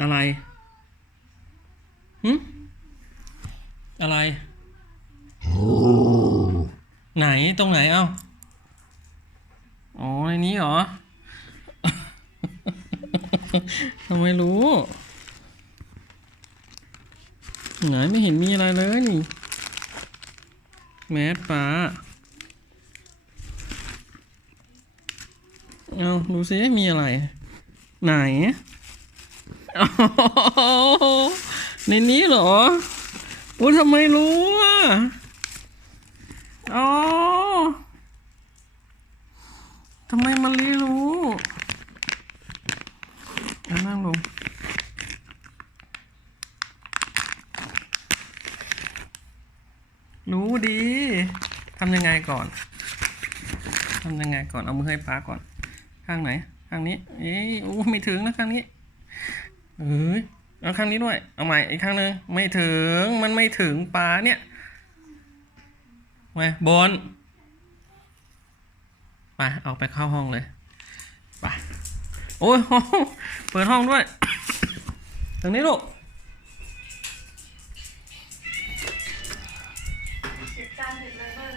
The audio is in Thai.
อะไรหึอะไร ไหนตรงไหนเอ้าอ๋อในนี้เหรอทำไมรู้ ไหนไม่เห็นมีอะไรเลยนี่ แมสป้าเอาดูซิมีอะไร ไหน ในนี้เหรอโอ้ทำไมรู้อะ อ๋อ ทำไมมันรีรู้นั่งลงรู้ดีทำยังไงก่อนทำยังไงก่อน เอามือให้ป้าก่อน ข้างไหน ข้างนี้ เอ้ยโอ้ไม่ถึงนะข้างนี้ เออเอาข้างนี้ด้วย เอาใหม่อีกข้างนึง ไม่ถึง มันไม่ถึงป้าเนี่ยมาบนไปเอาไปเข้าห้องเลยไปโอ้ยห้องเปิดห้องด้วย ตรงนี้ลูกเก็บจานเสร็จเลยเบิ้ง